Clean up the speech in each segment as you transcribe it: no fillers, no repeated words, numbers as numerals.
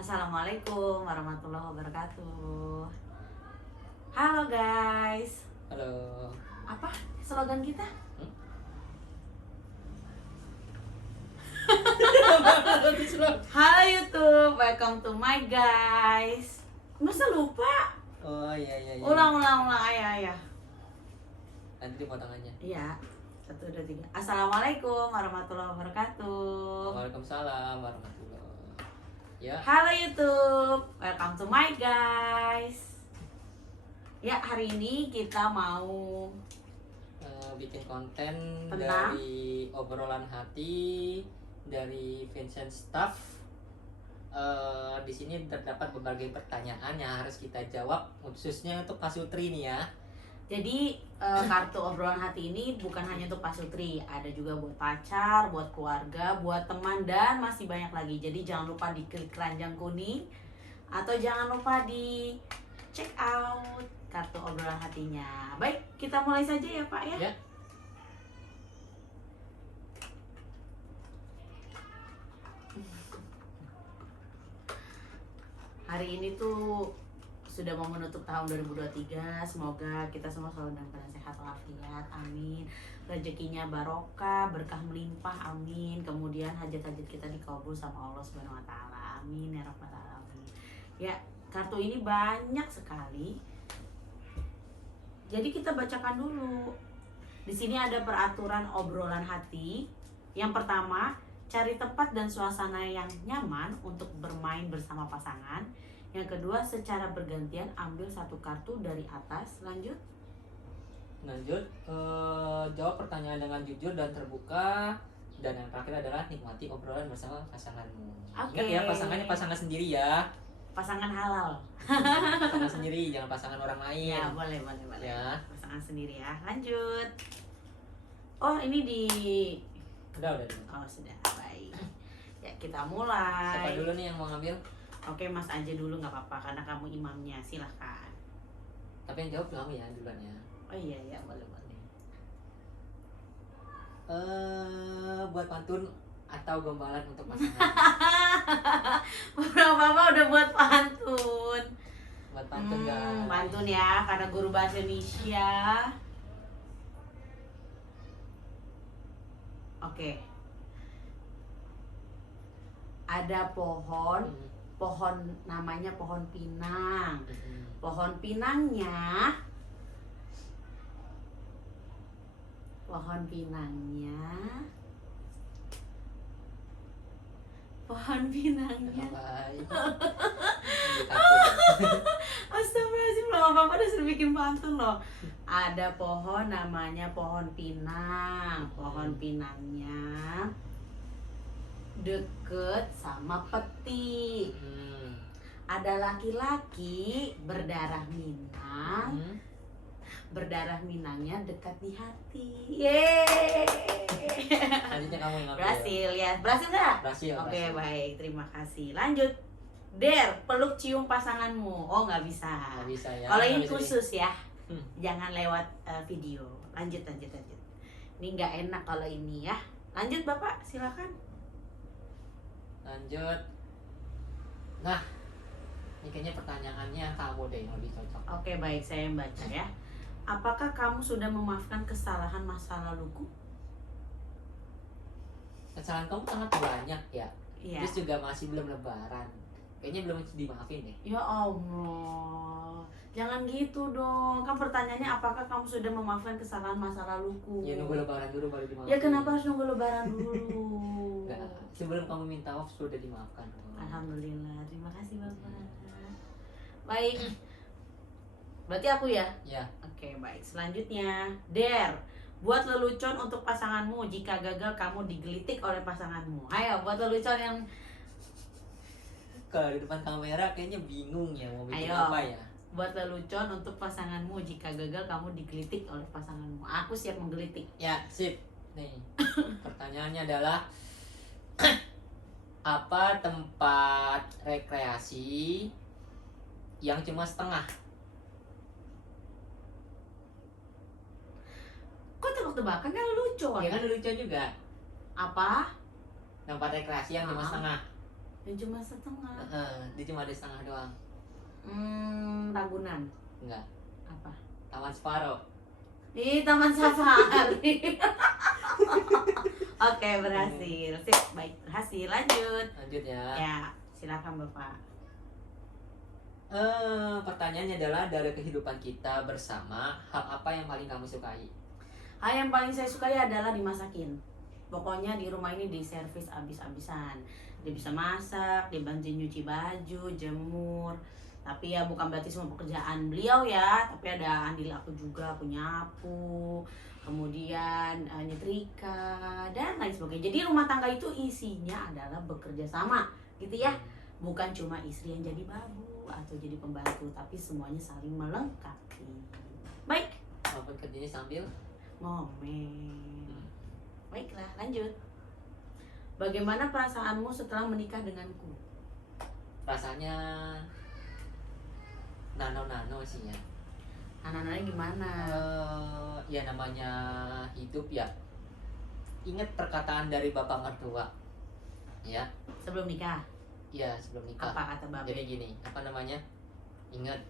Assalamualaikum warahmatullahi wabarakatuh. Halo guys. Halo. Apa slogan kita? Hmm? Halo YouTube, welcome to my guys. Masa lupa? Oh iya. Ulang, ayah. Nanti dipotong aja. Iya. 1, 2, 3. Assalamualaikum warahmatullahi wabarakatuh. Waalaikumsalam warahmatullahi. Ya. Halo YouTube, welcome to my guys. Ya, hari ini kita mau Bikin konten Tentang? dari obrolan hati dari Vincent Staff. Di sini terdapat berbagai pertanyaan yang harus kita jawab, khususnya untuk Pak Sutri nih ya. Jadi kartu obrolan hati ini bukan hanya untuk Pak Sutri, ada juga buat pacar, buat keluarga, buat teman, dan masih banyak lagi. Jadi jangan lupa diklik keranjang kuning atau jangan lupa di check out kartu obrolan hatinya. Baik, kita mulai saja ya Pak ya. Ya. Hari ini tuh sudah mau menutup tahun 2023. Semoga kita semua selalu dalam keadaan sehat walafiat, amin. Rezekinya barokah, berkah melimpah, amin. Kemudian hajat-hajat kita dikabul sama Allah Subhanahu wa taala, amin ya rabbal alamin. Ya, kartu ini banyak sekali. Jadi kita bacakan dulu. Di sini ada peraturan obrolan hati. Yang pertama, cari tempat dan suasana yang nyaman untuk bermain bersama pasangan. Yang kedua, secara bergantian ambil satu kartu dari atas. Lanjut. Jawab pertanyaan dengan jujur dan terbuka. Dan yang terakhir adalah nikmati obrolan bersama pasanganmu. Oke. Ingat ya, pasangannya pasangan sendiri ya. Pasangan halal. Pasangan sendiri, jangan pasangan orang lain. Ya, boleh. Ya. Pasangan sendiri ya. Lanjut. Oh, ini di Udah. Oh, sudah. Baik. Ya, kita mulai. Siapa dulu nih yang mau ngambil? Oke, Mas aja dulu nggak apa-apa karena kamu imamnya. Silahkan. Tapi yang jawab kamu ya duluan ya. Oh iya, boleh. Buat pantun atau gombalan untuk pasangan. Bapak udah buat pantun. Buat pantun guys. Pantun ya, karena guru bahasa Indonesia. Oke. Ada pohon namanya pohon pinang. Pohon pinangnya Baik. Astagfirullahaladzim, loh, Bapak udah suruh bikin pantun loh. Ada pohon namanya pohon pinang. Pohon pinangnya deket sama peti. Ada laki-laki berdarah minang. Berdarah minangnya dekat di hati. Yeay. Selanjutnya kamu yang ngambil. Berhasil ya. Berhasil nggak? Berhasil. Oke, baik. Terima kasih. Lanjut. Der, peluk cium pasanganmu. Oh, nggak bisa. Nggak bisa ya. Kalau ini Nggak bisa khusus ya. Jangan Jangan lewat video. Lanjut. Ini nggak enak kalau ini ya. Lanjut Bapak, silakan. Lanjut. Nah, ini kayaknya pertanyaannya kamu deh yang lebih cocok. Oke, baik, saya yang baca ya. Apakah kamu sudah memaafkan kesalahan masa laluku? Kesalahan kamu sangat banyak ya. Iya. Terus juga masih belum lebaran. Kayaknya belum dimaafin deh. Ya Allah, jangan gitu dong. Kan pertanyaannya apakah kamu sudah memaafkan kesalahan masa laluku? Ya nunggu lebaran dulu baru dimaafin. Ya kenapa harus nunggu lebaran dulu? Enggak, sebelum kamu minta maaf sudah dimaafkan. Alhamdulillah, terima kasih Bapak. Baik, berarti aku ya? Ya. Oke, baik. Selanjutnya, Der, buat lelucon untuk pasanganmu. Jika gagal kamu digelitik oleh pasanganmu. Ayo, buat lelucon yang Kalau di depan kamera kayaknya bingung ya mau bikin Ayo. apa ya. buat lelucon untuk pasanganmu. Jika gagal kamu digelitik oleh pasanganmu. Aku siap menggelitik. Ya, sip. Nih, pertanyaannya adalah apa tempat rekreasi yang cuma setengah? Kok tebak-tebakan kan lucu Ya kan lucu juga. Apa? Tempat rekreasi yang cuma setengah. Yang cuma setengah. Dia cuma ada setengah doang. Ragunan. Enggak. Apa? Taman Separoh. Di Taman Safari. Oke, berhasil. Sip, baik, berhasil. Lanjut. Lanjut ya. Ya, silakan Bapak. Pertanyaannya adalah dari kehidupan kita bersama, hal apa yang paling kamu sukai? Hal yang paling saya sukai adalah dimasakin. Pokoknya di rumah ini diservis abis-abisan. Dia bisa masak, dia bantuin nyuci baju, jemur. Tapi ya bukan berarti semua pekerjaan beliau ya, tapi ada andil aku juga, aku nyapu, kemudian nyetrika dan lain sebagainya. Jadi rumah tangga itu isinya adalah bekerja sama, gitu ya. Bukan cuma istri yang jadi babu atau jadi pembantu, tapi semuanya saling melengkapi. Baik, Walaupun kerjanya sambil momen. Baiklah, lanjut. Bagaimana perasaanmu setelah menikah denganku? rasanya nano-nano sih ya. Anak-anaknya gimana? Ya namanya hidup ya. Ingat perkataan dari bapak mertua, ya. Sebelum nikah, Ya sebelum nikah. apa kata bapak? Jadi gini, apa namanya? Ingat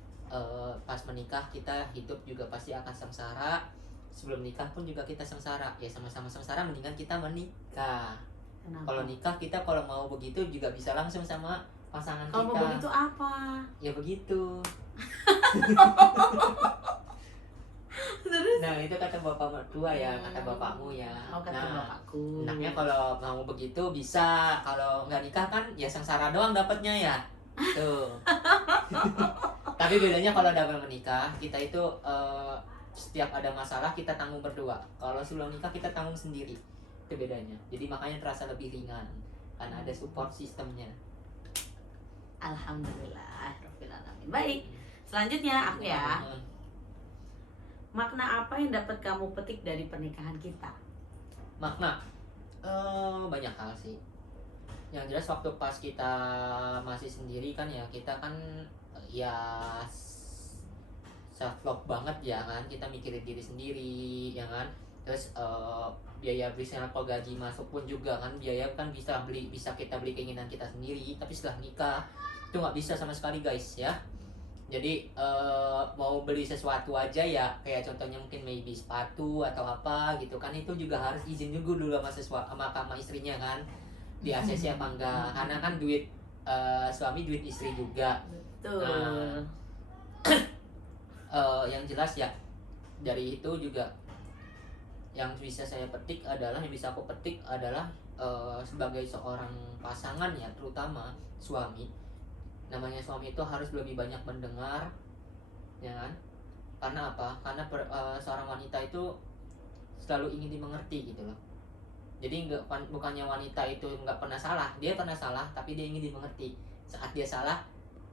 pas menikah kita hidup juga pasti akan sengsara. Sebelum nikah pun juga kita sengsara. Ya sama-sama sengsara, mendingan kita menikah. Kenapa? Kalau nikah kita kalau mau begitu juga bisa langsung sama pasangan Kalau kita. mau begitu apa? Ya begitu. Terus? Nah itu kata bapak mertua ya, kata bapakmu ya. Oh, kata Nah, bapakku. enaknya kalau mau begitu bisa, kalau nggak nikah kan ya sengsara doang dapatnya ya. Tuh. Tapi bedanya kalau udah menikah, kita itu setiap ada masalah kita tanggung berdua. Kalau sebelum nikah kita tanggung sendiri. Itu bedanya. Jadi makanya terasa lebih ringan karena ada support sistemnya. Alhamdulillah, Rabbil alamin. Baik, selanjutnya aku ya. Makna apa yang dapat kamu petik dari pernikahan kita? Makna banyak hal sih. Yang jelas waktu pas kita masih sendiri kan ya, kita kan ya self love banget ya kan, kita mikirin diri sendiri ya kan. Terus biaya misalnya kalau gaji masuk pun juga kan, biaya kan bisa kita beli keinginan kita sendiri. Tapi setelah nikah itu nggak bisa sama sekali guys ya. Jadi mau beli sesuatu aja ya, kayak contohnya mungkin maybe sepatu atau apa gitu kan, itu juga harus izin juga dulu sama istrinya kan, di ACC apa enggak, karena kan duit suami duit istri juga. Betul. Yang jelas ya dari itu juga yang bisa aku petik adalah sebagai seorang pasangan ya, terutama suami. Namanya suami itu harus lebih banyak mendengar, ya kan? Karena apa? Karena seorang wanita itu selalu ingin dimengerti gitu loh. Jadi bukannya wanita itu nggak pernah salah, dia pernah salah, tapi dia ingin dimengerti. Saat dia salah,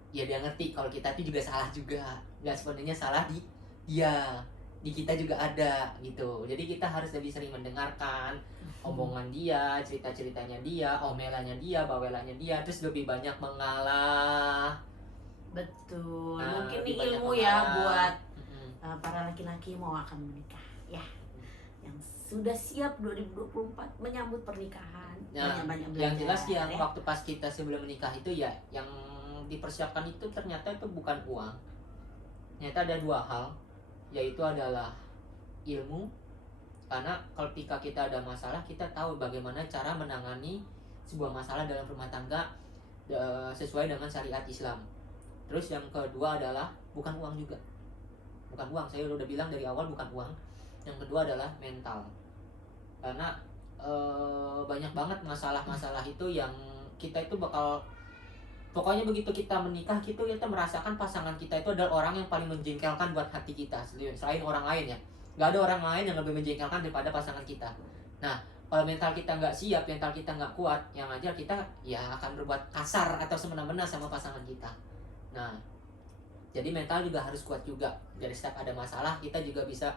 ya dia ngerti kalau kita itu juga salah juga. Nggak sepenuhnya salah di dia, di kita juga ada gitu. Jadi kita harus lebih sering mendengarkan omongan dia, cerita-ceritanya dia, omelannya dia, bawelannya dia, terus lebih banyak mengalah. Betul. Nah, Mungkin lebih ini banyak ilmu ya mengalah. buat para laki-laki mau akan menikah ya, yang sudah siap 2024 menyambut pernikahan. Nah, Banyak-banyak yang belajar jelas ya, ya. waktu pas kita sebelum menikah itu ya, yang dipersiapkan itu ternyata itu bukan uang. Ternyata ada dua hal, yaitu adalah ilmu. Karena ketika kita ada masalah, kita tahu bagaimana cara menangani sebuah masalah dalam rumah tangga sesuai dengan syariat Islam. Terus yang kedua adalah bukan uang juga. Bukan uang, saya udah bilang dari awal bukan uang. Yang kedua adalah mental. Karena banyak banget masalah-masalah itu yang kita itu bakal, pokoknya begitu kita menikah gitu, kita merasakan pasangan kita itu adalah orang yang paling menjengkelkan buat hati kita selain orang lain ya. Gak ada orang lain yang lebih menjengkelkan daripada pasangan kita. Nah, kalau mental kita nggak siap, mental kita nggak kuat, yang aja kita ya akan berbuat kasar atau semena-mena sama pasangan kita. Nah, jadi mental juga harus kuat juga. Jadi setiap ada masalah, kita juga bisa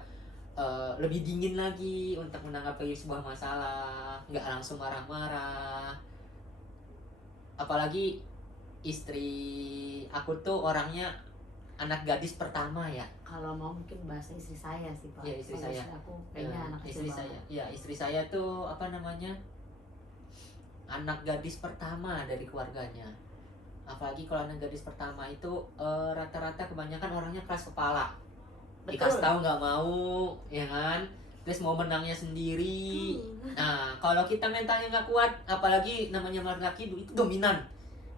lebih dingin lagi untuk menanggapi sebuah masalah, nggak langsung marah-marah. Apalagi istri aku tuh orangnya anak gadis pertama ya. Kalau mau mungkin bahasa istri saya sih Pak. Iya, istri Kalau saya. Aku kayaknya anak istri kecil saya. banget. Ya, istri saya tuh apa namanya? anak gadis pertama dari keluarganya. Apalagi kalau anak gadis pertama itu rata-rata kebanyakan orangnya keras kepala. Dikasih tahu nggak mau, ya kan? Terus mau menangnya sendiri. Nah, kalau kita mentalnya nggak kuat, apalagi namanya laki-laki itu dominan,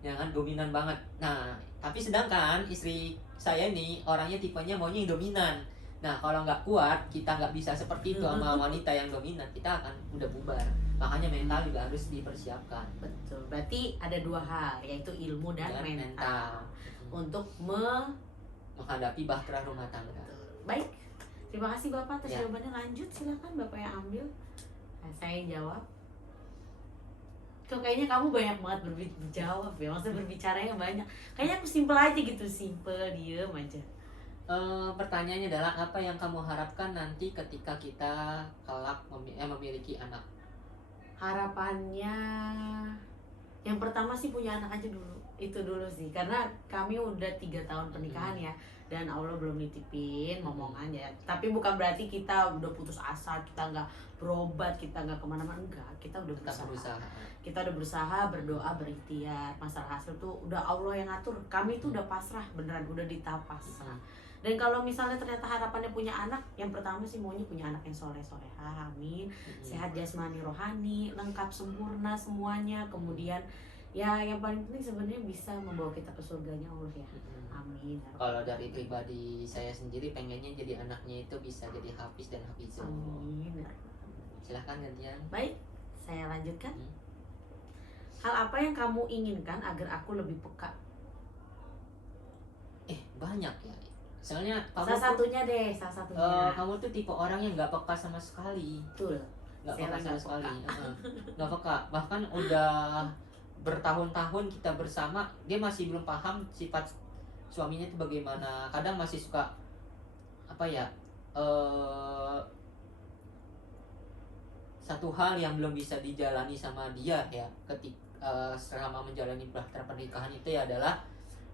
ya kan? Dominan banget. Nah, tapi sedangkan istri saya ini orangnya tipenya maunya yang dominan. Nah, kalau nggak kuat, kita nggak bisa seperti itu sama wanita yang dominan, kita akan udah bubar. Makanya mental juga harus dipersiapkan. Betul. Berarti ada dua hal, yaitu ilmu dan mental. Untuk menghadapi bahtera rumah tangga. Baik. Terima kasih Bapak atas Ya. jawabannya. Lanjut, silakan Bapak yang ambil. Nah, saya yang jawab. Kok kayaknya kamu banyak banget berjawab ya, maksudnya berbicaranya banyak. Kayaknya aku simpel aja gitu, simpel, diem aja. Pertanyaannya adalah apa yang kamu harapkan nanti ketika kita kelak memiliki anak? Harapannya yang pertama sih punya anak aja dulu. Itu dulu sih, karena kami udah 3 tahun pernikahan ya, dan Allah belum nitipin momongan ya. Tapi bukan berarti kita udah putus asa, kita nggak berobat, kita nggak kemana-mana, enggak. Kita udah Tetap berusaha. Kita udah berusaha, berdoa, berikhtiar. Masalah hasil tuh udah Allah yang ngatur. Kami tuh udah pasrah, beneran udah di tahap pasrah. Dan kalau misalnya ternyata harapannya punya anak, yang pertama sih maunya punya anak yang soleh-solehah, amin. Sehat jasmani rohani, lengkap sempurna semuanya. Kemudian ya yang paling penting sebenarnya bisa membawa kita ke surganya Allah ya. Amin. Kalau dari pribadi saya sendiri pengennya jadi anaknya itu bisa jadi hafiz dan hafizah. Amin. Silahkan gantian. Baik, saya lanjutkan. Hal apa yang kamu inginkan agar aku lebih peka? Banyak ya. Soalnya kamu Salah satunya deh, salah satunya. kamu tuh tipe orang yang nggak peka sama sekali. Betul. Nggak Saya peka sama nggak sekali. peka. Nggak peka. Bahkan udah bertahun-tahun kita bersama, dia masih belum paham sifat suaminya itu bagaimana. Kadang masih suka apa ya, satu hal yang belum bisa dijalani sama dia ya ketika selama menjalani bahtera pernikahan itu ya adalah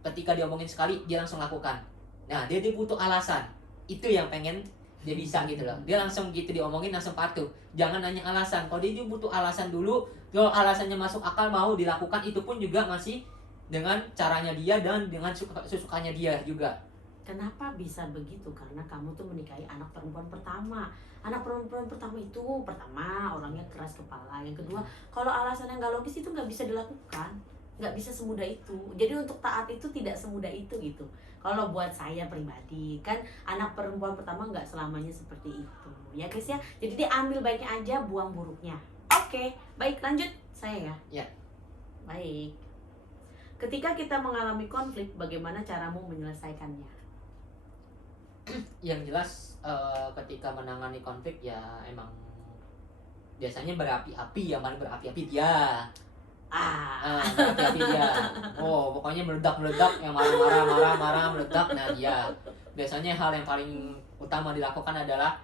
ketika diomongin sekali dia langsung lakukan. Nah, dia butuh alasan. Itu yang pengen dia bisa gitu loh. Dia langsung gitu diomongin langsung patuh. Jangan nanya alasan. Kalau dia butuh alasan dulu, kalau alasannya masuk akal mau dilakukan, itu pun juga masih dengan caranya dia dan dengan sukanya dia juga. Kenapa bisa begitu? Karena kamu tuh menikahi anak perempuan pertama. Anak perempuan pertama itu pertama orangnya keras kepala. Yang kedua, kalau alasan yang gak logis itu nggak bisa dilakukan, nggak bisa semudah itu. Jadi untuk taat itu tidak semudah itu gitu. Kalau buat saya pribadi kan anak perempuan pertama nggak selamanya seperti itu ya guys ya. Jadi dia ambil baiknya aja, buang buruknya. Oke, baik lanjut saya ya. Ya. Baik. Ketika kita mengalami konflik, bagaimana caramu menyelesaikannya? Yang jelas ketika menangani konflik ya emang biasanya berapi-api, yang paling berapi-api dia. Berapi-api dia. Oh, pokoknya meledak-meledak, yang marah meledak. Nah, dia biasanya hal yang paling utama dilakukan adalah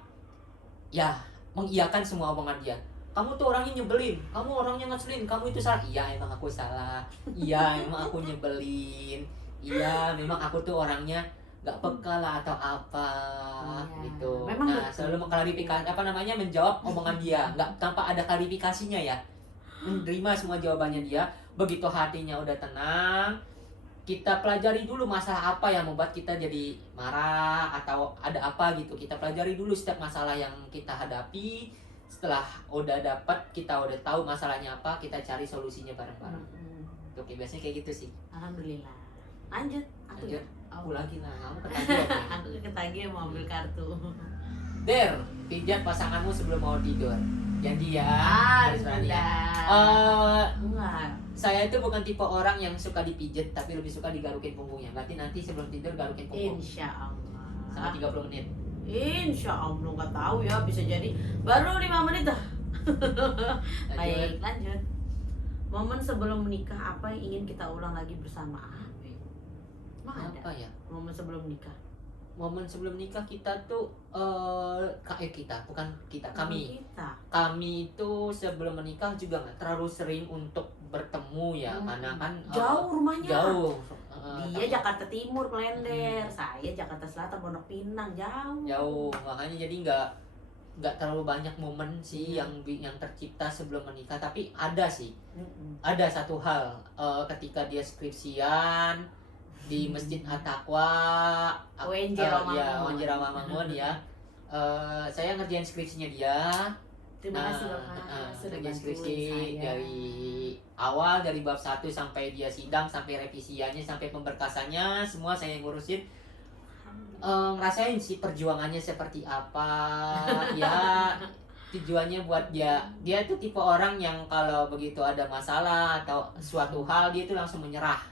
ya mengiyakan semua omongan dia. Kamu tuh orangnya nyebelin, kamu orangnya ngeselin, kamu itu salah. Iya, emang aku salah. Iya, emang aku nyebelin. Iya, memang aku tuh orangnya nggak peka lah atau apa gitu. Memang Nah, selalu mengklarifikasi menjawab omongan dia, nggak tanpa ada klarifikasinya ya. Menerima semua jawabannya dia. Begitu hatinya udah tenang, kita pelajari dulu masalah apa yang membuat kita jadi marah atau ada apa gitu. Kita pelajari dulu setiap masalah yang kita hadapi. Setelah udah dapat, kita udah tahu masalahnya apa, kita cari solusinya bareng-bareng. Oke, biasanya kayak gitu sih. Alhamdulillah. Lanjut. Lanjut. Aku lagi lah, kamu ketagihan. Aku ketagihan mau ambil kartu. Der, pijat pasanganmu sebelum mau tidur. Janji ya. Enggak. Saya itu bukan tipe orang yang suka dipijat, tapi lebih suka digarukin punggungnya. Berarti nanti sebelum tidur garukin punggung. Insya Allah. Sama 30 menit. Insya Allah, nggak tahu ya, bisa jadi baru 5 menit dah. Baik, lanjut. Momen sebelum menikah apa yang ingin kita ulang lagi bersama? Emang ada? Apa ya? Momen sebelum menikah. Momen sebelum nikah kita tuh kami itu sebelum menikah juga nggak terlalu sering untuk bertemu ya, karena kan jauh rumahnya. Jauh. Dia Jakarta Timur, Klender. Saya Jakarta Selatan, Pondok Pinang, jauh. Jauh, makanya jadi nggak nggak terlalu banyak momen sih yang tercipta sebelum menikah, tapi ada sih. Mm-mm. Ada satu hal, ketika dia skripsian di Masjid At-Taqwa, UNJ ya Romangun. UNJ Romangun ya. Saya ngerjain skripsinya dia. Terima kasih Bapak sudah ngerjain skripsi bantuin saya. dari awal, dari bab 1 sampai dia sidang, sampai revisiannya, sampai pemberkasannya, semua saya yang ngurusin. Ngerasain sih perjuangannya seperti apa. Ya, tujuannya buat dia tuh tipe orang yang kalau begitu ada masalah atau suatu hal dia tuh langsung menyerah.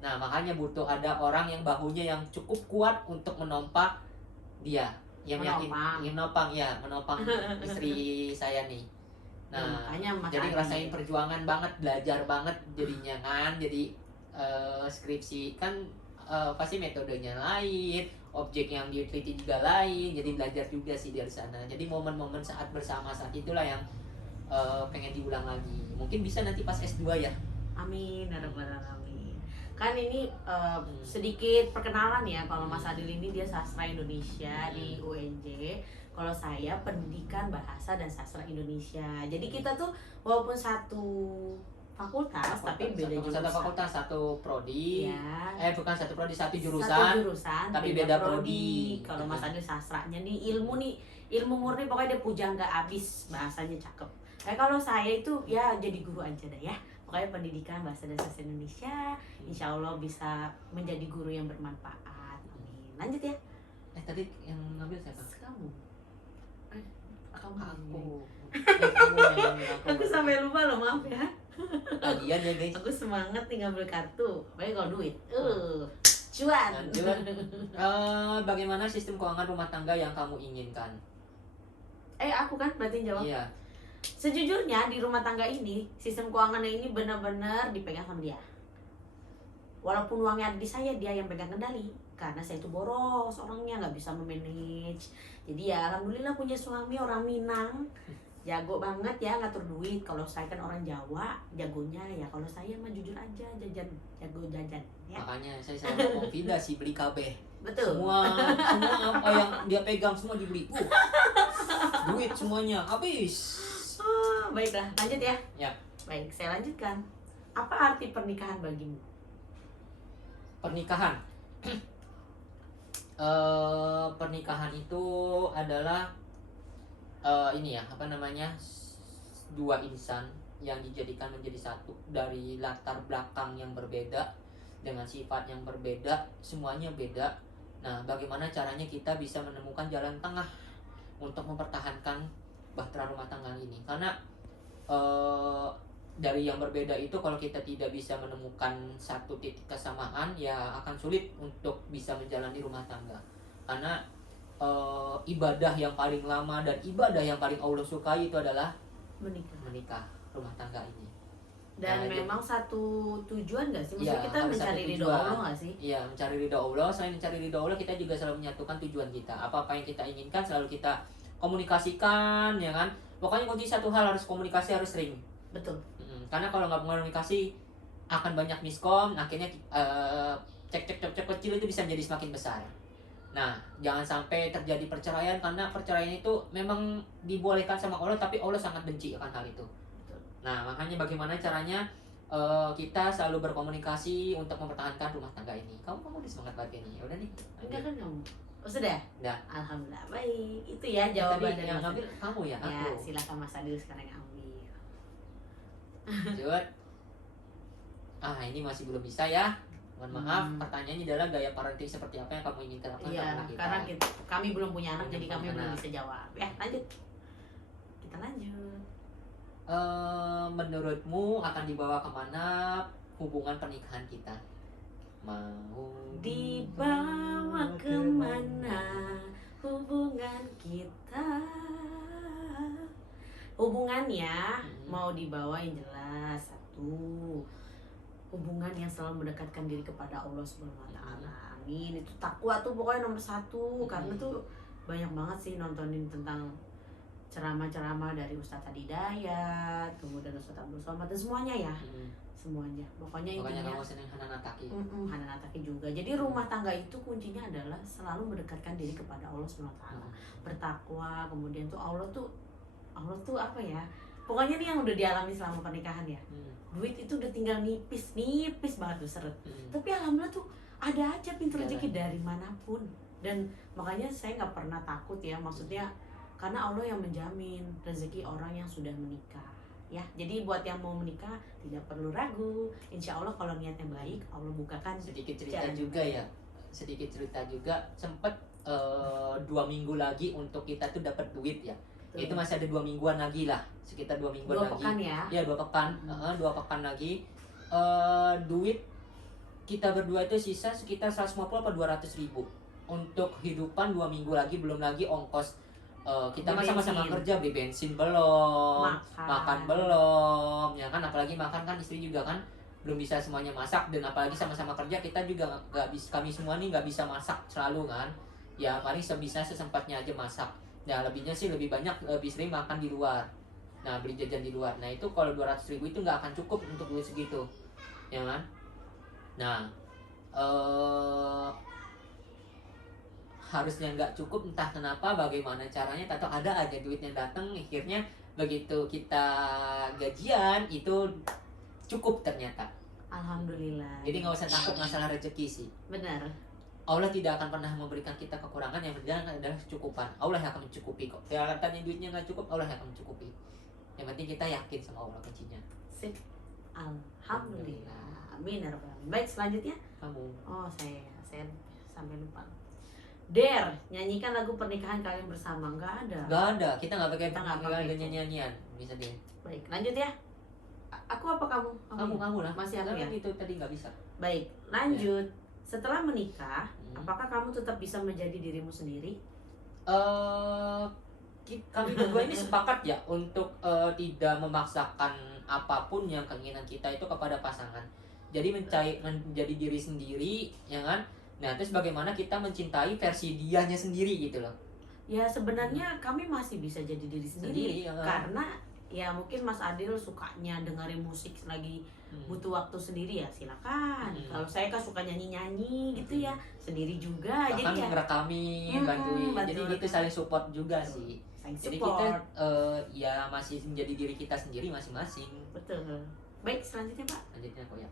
Nah, makanya butuh ada orang yang bahunya yang cukup kuat untuk menompa dia, yang menopang istri saya nih. Nah, makanya Mas jadi Adi. ngerasain perjuangan banget, belajar banget jadinya kan. Jadi skripsi kan pasti metodenya lain, objek yang diteliti juga lain, jadi belajar juga sih dari sana. Jadi momen-momen saat bersama saat itulah yang pengen diulang lagi. Mungkin bisa nanti pas S2 ya. Amin, ya rabbal alamin. Kan ini sedikit perkenalan ya, kalau Mas Adil ini dia sastra Indonesia di UNJ. Kalau saya pendidikan bahasa dan sastra Indonesia. Jadi kita tuh walaupun satu fakultas tapi beda jurusan. Satu fakultas, satu prodi. Ya. Bukan satu prodi, satu Jurusan, tapi beda prodi. Kalau Mas Adil sastranya nih ilmu murni, pokoknya dia pujangga abis, bahasanya cakep. Kalau saya itu ya jadi guru aja dah ya. Pokoknya pendidikan bahasa dan sastra Indonesia, insya Allah bisa menjadi guru yang bermanfaat. Amin. Lanjut ya. Tadi yang ngambil siapa? Kamu. Aku. Aku sampai lupa loh, maaf ya. Tagihan ya guys. Aku semangat nih ngambil kartu. Baik kalau duit. Cuan. Bagaimana sistem keuangan rumah tangga yang kamu inginkan? Aku kan berarti jawab. Iya. Sejujurnya di rumah tangga ini sistem keuangannya ini benar-benar dipegang sama dia. Walaupun uangnya ada di saya, dia yang pegang kendali. Karena saya itu boros orangnya, nggak bisa memanage. Jadi ya alhamdulillah punya suami orang Minang, jago banget ya ngatur duit. Kalau saya kan orang Jawa, jagonya ya. Kalau saya mah jujur aja jago jajan. Ya. Makanya saya selalu ngomong pindah sih beli KB. Betul. Semua apa yang dia pegang semua dibeli. Duit semuanya habis. Baiklah, lanjut ya. Ya. Baik, saya lanjutkan. Apa arti pernikahan bagimu? Pernikahan. Pernikahan itu adalah ini ya, dua insan yang dijadikan menjadi satu dari latar belakang yang berbeda, dengan sifat yang berbeda, semuanya beda. Nah, bagaimana caranya kita bisa menemukan jalan tengah untuk mempertahankan bahtera rumah tangga ini? Karena dari yang berbeda itu kalau kita tidak bisa menemukan satu titik kesamaan, ya akan sulit untuk bisa menjalani rumah tangga. Karena ibadah yang paling lama dan ibadah yang paling Allah sukai itu adalah menikah rumah tangga ini. Dan memang satu tujuan nggak sih? Maksudnya Ya, kita mencari ridho Allah nggak sih? Iya, mencari ridho Allah. Selain mencari ridho Allah, kita juga selalu menyatukan tujuan kita. Apa yang kita inginkan selalu kita komunikasikan, ya kan? Pokoknya kunci satu hal, harus komunikasi, harus sering. Betul. Karena kalau nggak komunikasi akan banyak miskom, akhirnya cek-cek kecil itu bisa menjadi semakin besar. Nah, jangan sampai terjadi perceraian, karena perceraian itu memang dibolehkan sama Allah, tapi Allah sangat benci akan hal itu. Nah, makanya bagaimana caranya kita selalu berkomunikasi untuk mempertahankan rumah tangga ini. Kamu udah semangat banget ini. Udah nih. Enggak kan kamu? Sudah? Udah. Alhamdulillah. Baik. Itu ya jawaban dari yang ngambil kamu ya, aku. Ya, silakan Mas Adil sekarang yang ambil. Jod. Ini masih belum bisa ya. Mohon maaf, pertanyaannya adalah gaya parenting seperti apa yang kamu inginkan apa Iya, kita? karena kami belum punya anak, jadi kami belum bisa jawab. Ya, lanjut. Kita lanjut. Menurutmu akan dibawa kemana hubungan pernikahan kita? Mau dibawa kemana hubungan kita? Hubungannya mau dibawa yang jelas, satu, hubungan yang selalu mendekatkan diri kepada Allah Subhanahu wa taala. Amin. Itu takwa tuh pokoknya nomor satu. Karena tuh banyak banget sih nontonin tentang ceramah-ceramah dari Ustadz Hidayat, kemudian Ustadz Abdul Somad dan semuanya ya. semuanya. Pokoknya Makanya intinya kamu seneng Hananataki. Hananataki juga. Jadi rumah tangga itu kuncinya adalah selalu mendekatkan diri kepada Allah SWT. Bertakwa, kemudian tuh Allah tuh apa ya? Pokoknya nih yang udah dialami selama pernikahan ya. Duit itu udah tinggal nipis banget tuh seret. Tapi alhamdulillah tuh ada aja pintu rezeki dari manapun. Dan makanya saya nggak pernah takut ya, maksudnya karena Allah yang menjamin rezeki orang yang sudah menikah. Ya, jadi buat yang mau menikah tidak perlu ragu. Insya Allah kalau niatnya baik, Allah bukakan. Sedikit cerita jalan. juga ya, sedikit cerita juga sempet 2 minggu lagi untuk kita tuh dapat duit ya. Tuh. Itu masih ada 2 mingguan lagi lah, sekitar 2 mingguan 2 lagi. pekan ya? Ya 2 pekan, 2 pekan lagi. Duit kita berdua itu sisa sekitar 150 atau 200 ribu untuk hidupan 2 minggu lagi, belum lagi ongkos. Kita kan sama-sama kerja, beli bensin belum, makan belum, ya kan, apalagi makan kan istri juga kan belum bisa semuanya masak, dan apalagi sama-sama kerja kita juga nggak bisa, kami semua nih nggak bisa masak selalu kan, ya paling sebisa sesempatnya aja masak. Nah lebihnya sih lebih banyak lebih sering makan di luar, nah beli jajan di luar. Nah itu kalau 200 ribu itu nggak akan cukup untuk duit segitu, ya kan. Nah harusnya nggak cukup, entah kenapa, bagaimana caranya, atau ada aja duit yang datang. Akhirnya begitu kita gajian itu cukup ternyata. Alhamdulillah. Jadi nggak usah takut masalah rezeki sih. Benar. Allah tidak akan pernah memberikan kita kekurangan, yang berjalan adalah kecukupan. Allah yang akan mencukupi kok. Ya katanya duitnya nggak cukup, Allah yang akan mencukupi. Yang penting kita yakin sama Allah kuncinya. Sip. Alhamdulillah. Amin ya rabbal alamin. Baik, selanjutnya. Kamu. Oh, saya sampai lupa. Der, nyanyikan lagu pernikahan kalian bersama. Nggak ada. Nggak ada, kita nggak pakai, Kita nggak nggak pakai ada itu. nyanyian. Bisa deh. Baik, lanjut ya. Aku apa kamu? Kamu lah. Masih aku ya? Kan itu tadi nggak bisa. Baik, lanjut. Setelah menikah, apakah kamu tetap bisa menjadi dirimu sendiri? Kami berdua ini sepakat ya untuk tidak memaksakan apapun yang keinginan kita itu kepada pasangan. Jadi menjadi diri sendiri, ya kan? Nah, terus bagaimana kita mencintai versi dianya sendiri gitu loh. Ya sebenarnya kami masih bisa jadi diri sendiri, ya. Karena ya mungkin Mas Adil sukanya dengerin musik lagi butuh waktu sendiri ya silakan. Kalau saya kan suka nyanyi gitu ya sendiri juga. Bahkan jadi ya ngerekami, bantuin. Jadi itu saling support juga sih. Jadi kita ya masih menjadi diri kita sendiri masing-masing. Betul. Baik, selanjutnya Pak. Lanjutnya kok ya.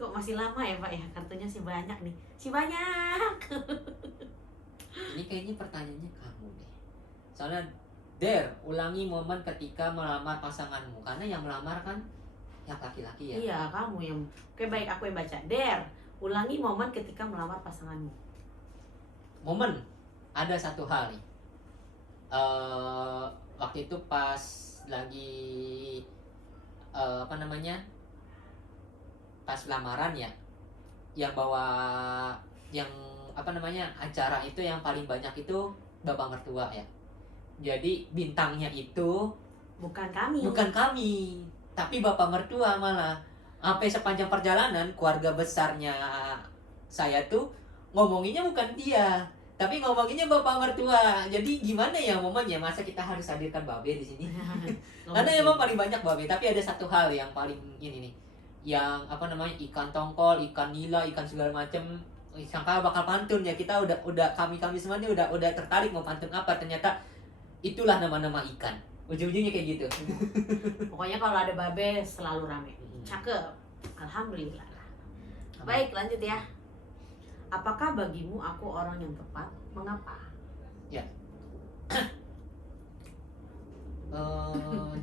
Kok masih lama ya Pak ya? Kartunya sih banyak nih. Banyak. Ini kayaknya pertanyaannya kamu deh. Soalnya Der, ulangi momen ketika melamar pasanganmu. Karena yang melamar kan yang laki-laki ya. Iya, kamu yang. Oke, baik, aku yang baca. Der, ulangi momen ketika melamar pasanganmu. Momen, ada satu hal nih. Waktu itu pas lagi pas lamaran ya, yang bawa acara itu yang paling banyak itu bapak mertua ya. Jadi bintangnya itu bukan kami, tapi bapak mertua malah. Sampai sepanjang perjalanan keluarga besarnya saya tuh ngomonginnya bukan dia, tapi ngomonginnya bapak mertua. Jadi gimana ya momennya, masa kita harus hadirkan babe di sini? Karena emang paling banyak babe, tapi ada satu hal yang paling ini nih, yang ikan tongkol, ikan nila, ikan segala macem. Sangka bakal pantun ya, kita udah kami semuanya udah tertarik mau pantun apa, ternyata itulah nama-nama ikan. Ujung-ujungnya kayak gitu. Pokoknya kalau ada babe selalu rame. Cakep. Alhamdulillah. Baik, lanjut ya. Apakah bagimu aku orang yang tepat? Mengapa? Ya.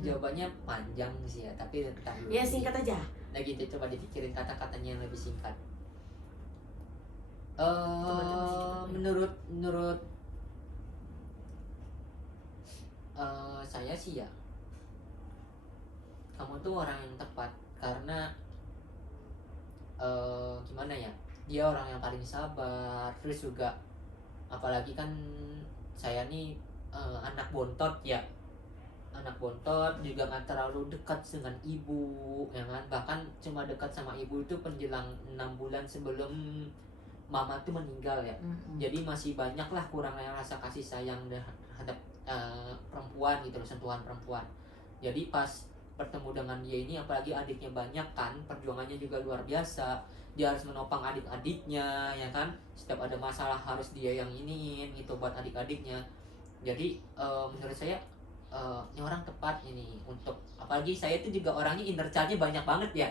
Jawabannya panjang sih ya, tapi entar dulu. Ya singkat aja. Nah gitu, coba dipikirin kata-katanya yang lebih singkat. Menurut saya sih ya, kamu tuh orang yang tepat karena gimana ya, dia orang yang paling sabar. Terus juga apalagi kan saya nih anak bontot ya, juga nggak terlalu dekat dengan ibu ya kan, bahkan cuma dekat sama ibu itu penjelang 6 bulan sebelum mama tuh meninggal ya. Jadi masih banyak lah kurangnya rasa kasih sayang terhadap perempuan gitu loh, sentuhan perempuan. Jadi pas bertemu dengan dia ini, apalagi adiknya banyak kan, perjuangannya juga luar biasa. Dia harus menopang adik-adiknya ya kan, setiap ada masalah harus dia yang iniin gitu buat adik-adiknya. Jadi menurut saya ini orang tepat ini untuk, apalagi saya itu juga orangnya inner child-nya banyak banget ya,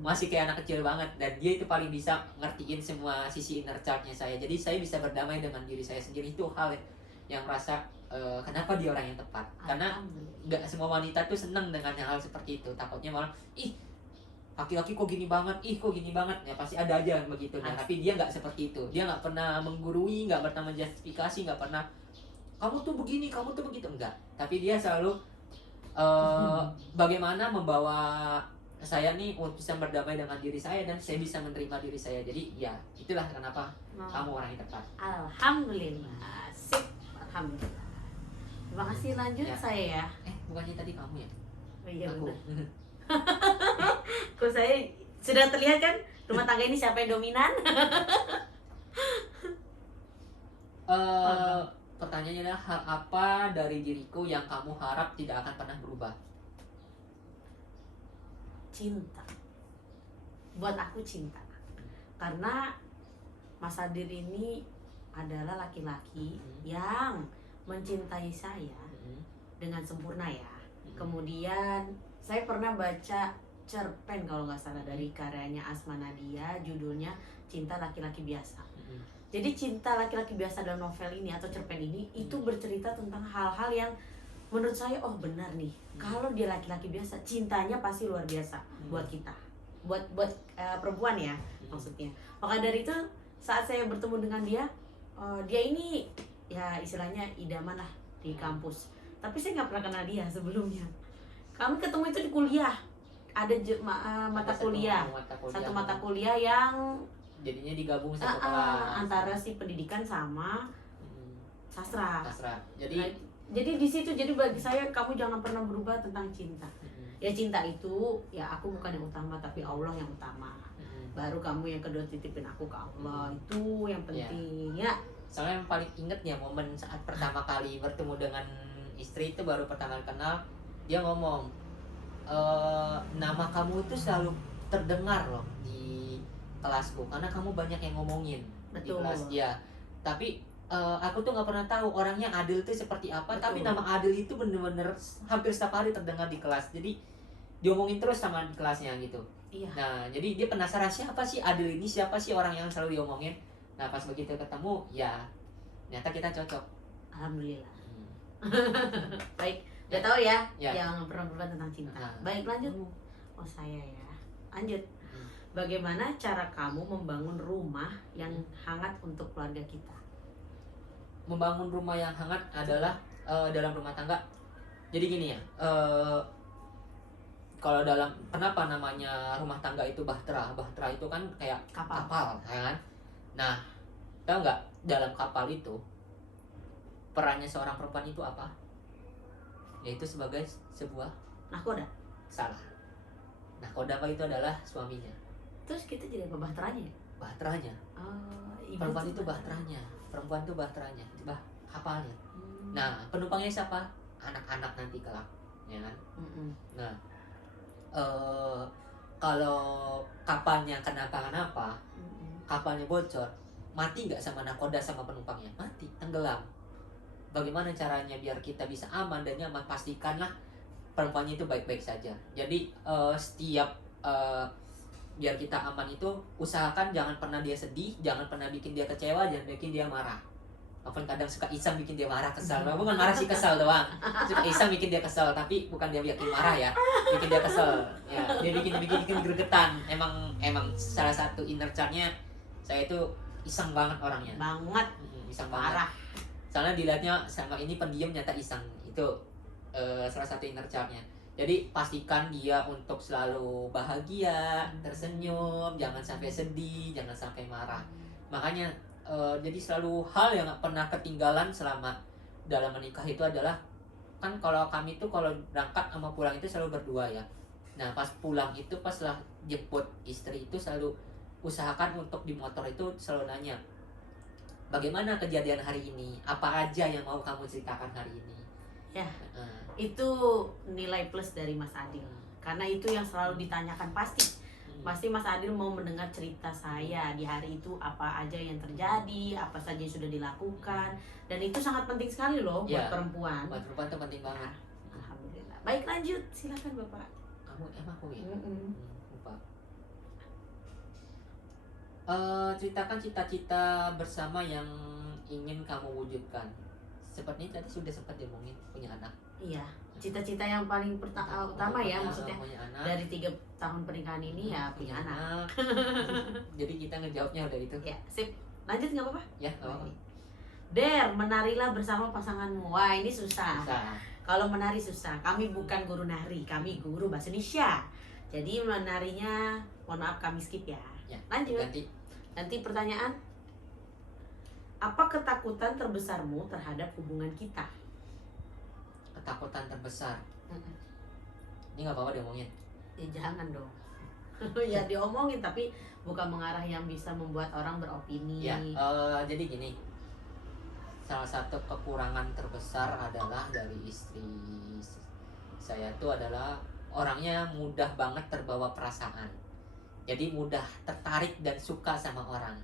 masih kayak anak kecil banget, dan dia itu paling bisa ngertiin semua sisi inner child-nya saya. Jadi saya bisa berdamai dengan diri saya sendiri. Itu hal yang merasa kenapa dia orang yang tepat, karena nggak semua wanita tuh seneng dengan hal seperti itu. Takutnya malah, ih laki-laki kok gini banget, ih kok gini banget, ya pasti ada aja yang begitu. Nah, tapi dia nggak seperti itu, dia nggak pernah menggurui, nggak pernah menjustifikasi, nggak pernah kamu tuh begini, kamu tuh begitu, enggak. Tapi dia selalu bagaimana membawa saya nih untuk bisa berdamai dengan diri saya, dan saya bisa menerima diri saya. Jadi ya itulah kenapa kamu orang yang tepat. Alhamdulillah, sip, alhamdulillah. Terima kasih, lanjut Ya. saya ya. Bukannya tadi kamu ya? Oh iya Aku. benar. Kok saya sudah terlihat kan rumah tangga ini siapa yang dominan? Pertanyaannya adalah, hal apa dari diriku yang kamu harap tidak akan pernah berubah? Cinta. Buat aku cinta. Karena Mas Hadir ini adalah laki-laki yang mencintai saya dengan sempurna ya. Kemudian saya pernah baca cerpen kalau nggak salah dari karyanya Asma Nadia, judulnya Cinta Laki-Laki Biasa. Jadi cinta laki-laki biasa dalam novel ini atau cerpen ini itu bercerita tentang hal-hal yang menurut saya oh benar nih. Kalau dia laki-laki biasa, cintanya pasti luar biasa buat kita. Buat perempuan ya maksudnya. Maka dari itu saat saya bertemu dengan dia, dia ini ya istilahnya idaman lah di kampus. Tapi saya nggak pernah kenal dia sebelumnya. Kami ketemu itu di kuliah. Ada mata kuliah. Satu mata kuliah yang Jadinya digabung satu kelas antara si pendidikan sama sastra. Jadi Jadi di situ, jadi bagi saya kamu jangan pernah berubah tentang cinta. Ya cinta itu ya aku bukan yang utama tapi Allah yang utama. Baru kamu yang kedua titipin aku ke Allah. Itu yang penting ya. Soalnya yang paling inget ya momen saat pertama kali bertemu dengan istri itu, baru pertama kali kenal, dia ngomong nama kamu itu selalu terdengar loh di kelasku karena kamu banyak yang ngomongin. Betul. Di kelas dia. Tapi aku tuh nggak pernah tahu orangnya Adil itu seperti apa. Betul. Tapi nama Adil itu bener-bener hampir setiap hari terdengar di kelas. Jadi diomongin terus sama di kelasnya gitu. Iya. Nah, jadi dia penasaran siapa sih Adil ini, siapa sih orang yang selalu diomongin. Nah, pas begitu ketemu, ya ternyata kita cocok. Alhamdulillah. Baik, udah tahu ya, Ya. yang pernah berubah tentang cinta. Baik, lanjut. Oh saya ya, lanjut. Bagaimana cara kamu membangun rumah yang hangat untuk keluarga kita? Membangun rumah yang hangat adalah dalam rumah tangga. Jadi gini ya, kalau dalam, kenapa namanya rumah tangga itu bahtera? Bahtera itu kan kayak kapal ya kan? Nah, tahu nggak dalam kapal itu perannya seorang perempuan itu apa? Yaitu sebagai sebuah Nahkoda. salah. Nahkoda itu adalah suaminya. Terus kita jadi apa bahteranya? Bahteranya. Perempuan itu bahteranya. Perempuan itu bahteranya, kapalnya. Nah, penumpangnya siapa? Anak-anak nanti kelak, ya kan? Nah, kalau kapalnya kenapa-kenapa, kapalnya bocor, mati nggak sama nakoda sama penumpangnya? Mati, tenggelam. Bagaimana caranya biar kita bisa aman dan nyaman? Pastikanlah perempuannya itu baik-baik saja. Jadi setiap biar kita aman itu, usahakan jangan pernah dia sedih, jangan pernah bikin dia kecewa, jangan bikin dia marah. Walaupun kadang suka iseng bikin dia marah, kesal. Bukan marah sih, kesal doang. Suka iseng bikin dia kesal, tapi bukan dia bikin marah ya. Bikin dia kesal. Ya, dia bikin gregetan. Emang salah satu inner child-nya saya itu iseng banget orangnya. Banget. Iseng banget. Parah. Soalnya dilihatnya sama ini pendiam, nyata iseng. Itu salah satu inner child-nya. Jadi pastikan dia untuk selalu bahagia, tersenyum, jangan sampai sedih, jangan sampai marah. Makanya jadi selalu hal yang gak pernah ketinggalan selama dalam menikah itu adalah, kan kalau kami tuh kalau berangkat sama pulang itu selalu berdua ya. Nah pas pulang itu, pas lah jemput istri itu, selalu usahakan untuk di motor itu selalu nanya, bagaimana kejadian hari ini, apa aja yang mau kamu ceritakan hari ini. Ya. Itu nilai plus dari Mas Adil. Karena itu yang selalu ditanyakan pasti. Pasti Mas Adil mau mendengar cerita saya di hari itu, apa aja yang terjadi, apa saja yang sudah dilakukan, dan itu sangat penting sekali loh buat Ya, perempuan. buat perempuan itu penting banget. Alhamdulillah. Baik, lanjut, silakan Bapak. Kamu emang aku ya? Mm-mm. Lupa. Ceritakan cita-cita bersama yang ingin kamu wujudkan. Seperti tadi sudah sempat diomongin, punya anak. Iya, cita-cita yang paling utama ya, maksudnya punya anak. dari 3 tahun pernikahan ini ya punya anak. Jadi kita ngejawabnya udah itu. Ya, sip. Lanjut nggak apa-apa? Ya, nggak apa-apa. Der, menarilah bersama pasanganmu. Wah, ini susah. Bisa. Kalau menari susah. Kami bukan guru nari, kami guru bahasa Indonesia. Jadi menarinya, mohon maaf kami skip ya. Ya, Lanjut. ganti. Nanti pertanyaan. Apa ketakutan terbesarmu terhadap hubungan kita? Ketakutan terbesar. Mm-mm. Ini nggak apa-apa diomongin. Ya jangan dong. Ya diomongin tapi bukan mengarah yang bisa membuat orang beropini. Ya, jadi gini. Salah satu kekurangan terbesar adalah dari istri saya itu adalah orangnya mudah banget terbawa perasaan. Jadi mudah tertarik dan suka sama orang.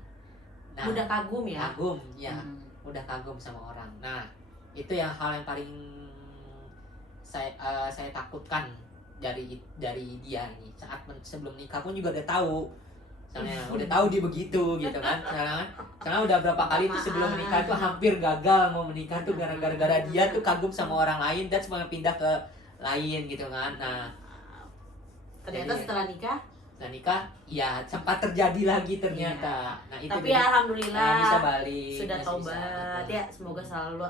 Nah, Mudah kagum ya. kagum, ya. Hmm. Mudah kagum sama orang. Nah, itu yang hal yang paling saya takutkan dari dia ini. Sebelum nikah pun juga udah tahu. Soalnya udah tahu dia begitu gitu kan. Karena udah berapa kali tuh sebelum menikah tuh hampir gagal mau menikah tuh gara-gara dia tuh kagum sama orang lain dan semuanya pindah ke lain gitu kan. Nah, Ternyata jadi- setelah nikah. ya sempat terjadi lagi ternyata. Nah, itu Tapi jadi, alhamdulillah bisa balik. sudah masih taubat bisa. ya. Semoga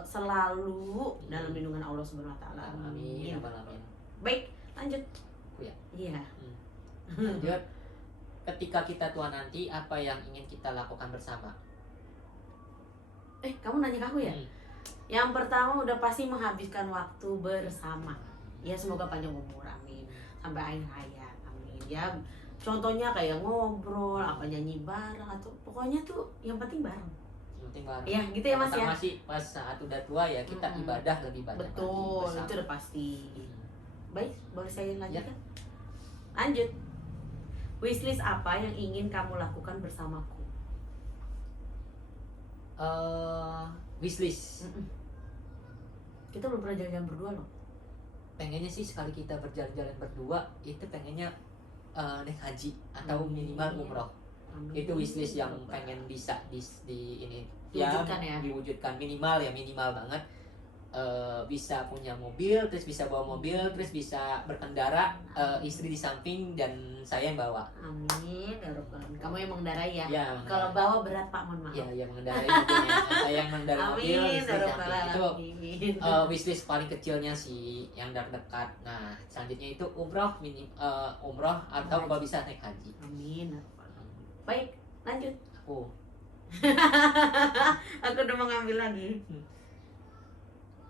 selalu dalam lindungan Allah Subhanahu wa taala. Amin. Amin. Baik, lanjut. Aku ya? Iya. Lanjut. Ketika kita tua nanti, apa yang ingin kita lakukan bersama? Kamu nanya ke aku ya? Hmm. Yang pertama udah pasti menghabiskan waktu bersama. Ya semoga panjang umur, amin. Sampai akhir hayat, amin. Ya contohnya kayak ngobrol, apa nyanyi bareng atau pokoknya tuh yang penting bareng. Yang penting bareng. Ya gitu ya Mas ya. Pertama sih pas saat udah tua ya kita Mm-mm. ibadah lebih banyak Betul, lagi itu udah pasti. Hmm. Baik, boleh saya lanjutkan? Ya. Lanjut. Wishlist apa yang ingin kamu lakukan bersamaku? Wishlist. Mm-mm. Kita belum pernah jalan-jalan berdua loh. Pengennya sih sekali kita berjalan-jalan berdua itu pengennya naik haji atau Amin. minimal umroh. Amin. Itu wishlist yang pengen bisa di ini Diwujudkan ya? diwujudkan minimal banget. Bisa punya mobil, terus bisa bawa mobil, terus bisa berkendara, istri di samping dan saya yang bawa. Amin, ya Rabbal Alamin. Kamu yang mengendarai ya? Ya, Kalau bawa berat Pak, mohon maaf. ya mengendarai mobilnya. Saya yang mengendarai mobil, Amin, istri ya di Rabbal samping. Itu Alamin. wishlist paling kecilnya sih yang dekat. Nah, selanjutnya itu umroh umroh atau kalau bisa naik haji. Amin, ya Rabbal Alamin. Baik, lanjut. Aku Aku udah mau ngambil lagi.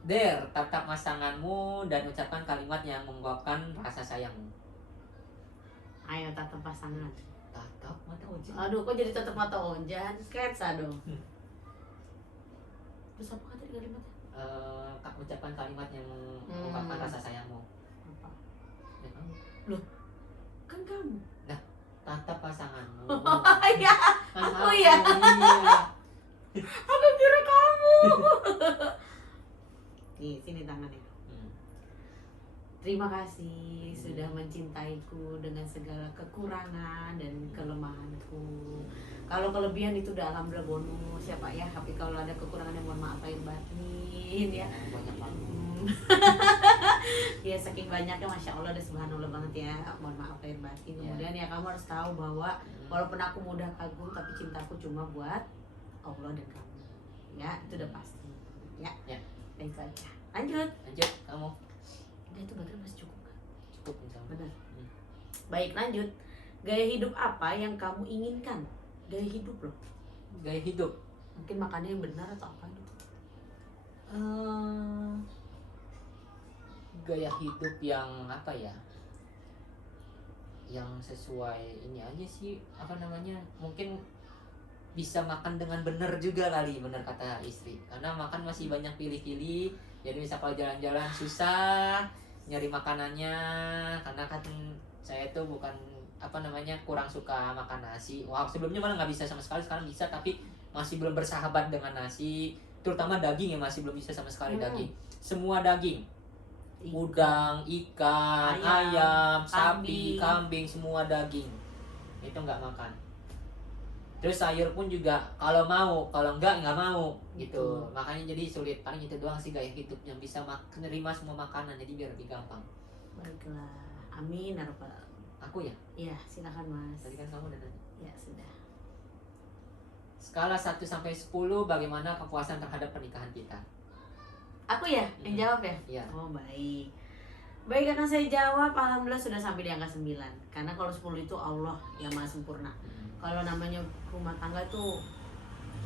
Der, tatap pasanganmu dan ucapkan kalimat yang mengungkapkan rasa sayangmu. Ayo tatap pasangan. Tatap mata uji. Aduh, kok jadi tatap mata onjan? Sketsa dong. Terus apa tadi kalimatnya? Ucapkan kalimat yang mengungkapkan rasa sayangmu. Apa? Ya, kamu. Kan kamu. Tatap pasanganmu. Ya, Kan aku ya. iya. aku kira kamu. Nih, sini tangannya. Terima kasih sudah mencintaiku dengan segala kekurangan dan kelemahanku. Kalau kelebihan itu udah alhamdulillah bonus ya Pak ya. Tapi kalau ada kekurangan yang mohon maaf lahir batin ya. Banyak banget. Ya saking banyaknya Masya Allah dan subhanallah banget ya. Mohon maaf lahir batin. Kemudian ya kamu harus tahu bahwa walaupun aku mudah kagum tapi cintaku cuma buat Allah dan kamu. Ya itu udah pasti. Ya. Itu aja. Lanjut. Kamu Itu baterai masih cukup nggak? cukup misalnya. Benar. Baik, lanjut. Gaya hidup apa yang kamu inginkan? Gaya hidup loh. Gaya hidup. Mungkin makannya yang benar atau apa gitu. Gaya hidup yang apa ya? Yang sesuai ini aja sih, apa namanya? Mungkin bisa makan dengan benar juga kali, benar kata istri. Karena makan masih banyak pilih-pilih, Jadi misal kalau jalan-jalan susah nyari makanannya, karena kan saya tuh bukan kurang suka makan nasi. Wah, sebelumnya malah nggak bisa sama sekali, sekarang bisa, tapi masih belum bersahabat dengan nasi, terutama daging ya masih belum bisa sama sekali. Daging, semua daging, udang, ikan, ayam, sapi, kambing, semua daging itu nggak makan. Terus sayur pun juga kalau mau, kalau nggak mau gitu. Makanya jadi sulit, paling itu doang sih gaya hidup yang bisa menerima semua makanan, jadi biar lebih gampang. Baiklah, amin ya rabbal. Aku ya? Iya, silakan Mas. Tadi kan kamu udah nanya. Ya sudah. Skala 1 sampai 10 bagaimana kepuasan terhadap pernikahan kita? Aku ya yang jawab ya? Iya. Oh baik. Baik, akan saya jawab. Alhamdulillah sudah sampai di angka 9. Karena kalau 10 itu Allah yang maha sempurna. Kalau namanya rumah tangga tuh,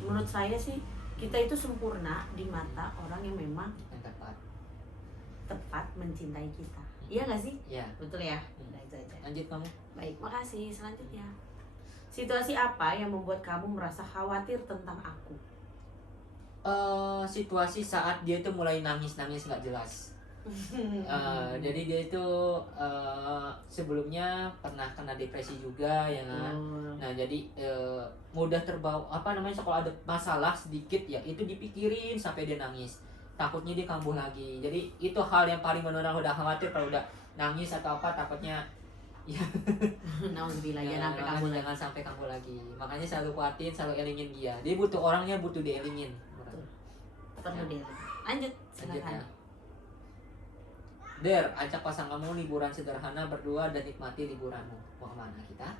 menurut saya sih kita itu sempurna di mata orang yang memang Yang tepat mencintai kita. Iya nggak sih? Iya. Betul ya? Nah itu aja. Lanjut kamu. Baik, makasih. Selanjutnya, situasi apa yang membuat kamu merasa khawatir tentang aku? Situasi saat dia itu mulai nangis nggak jelas. Jadi dia itu sebelumnya pernah kena depresi juga ya kan. Nah jadi mudah terbawa kalau ada masalah sedikit ya itu dipikirin sampai dia nangis, takutnya dia kambuh lagi. Jadi itu hal yang paling benar-benar udah khawatir, kalau udah nangis atau apa takutnya ya Nauzubillah, jangan sampai kambuh lagi. Makanya selalu kuatin, selalu elingin dia butuh orangnya, butuh dielingin. Perlu dia. Lanjut, silakan. Lanjutnya, Der, ajak pasanganmu liburan sederhana berdua dan nikmati liburanmu. Mau kemana kita?